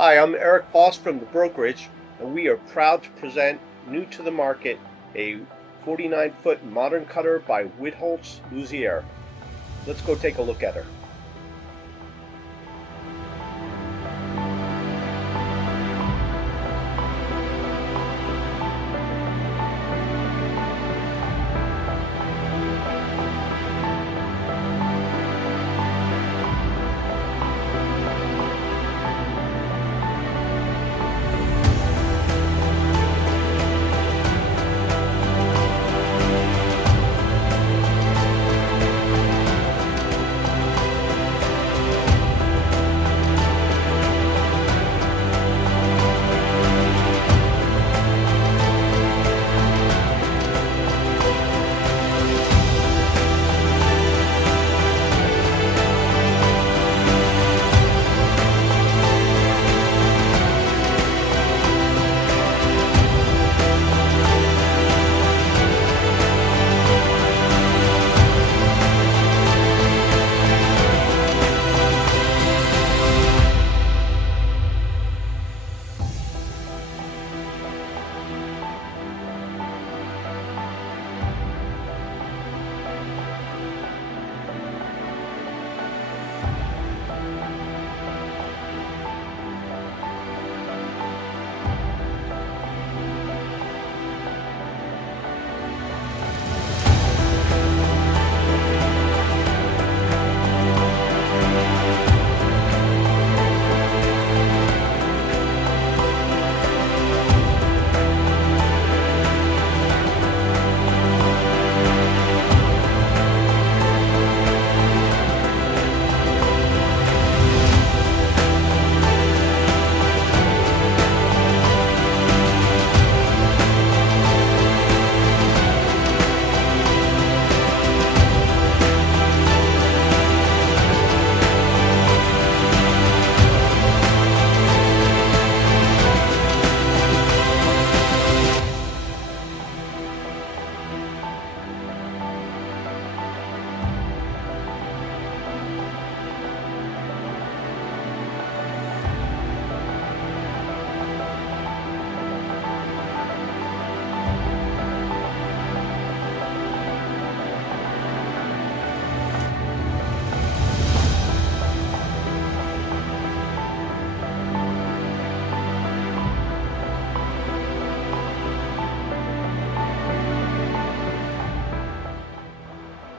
Hi, I'm Eric Voss from the Brokerage, and we are proud to present, new to the market, a 49-foot modern cutter by Wittholtz, Luzier. Let's go take a look at her.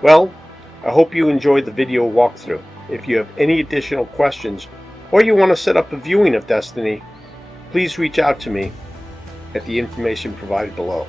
Well, I hope you enjoyed the video walkthrough. If you have any additional questions or you want to set up a viewing of Destiny, please reach out to me at the information provided below.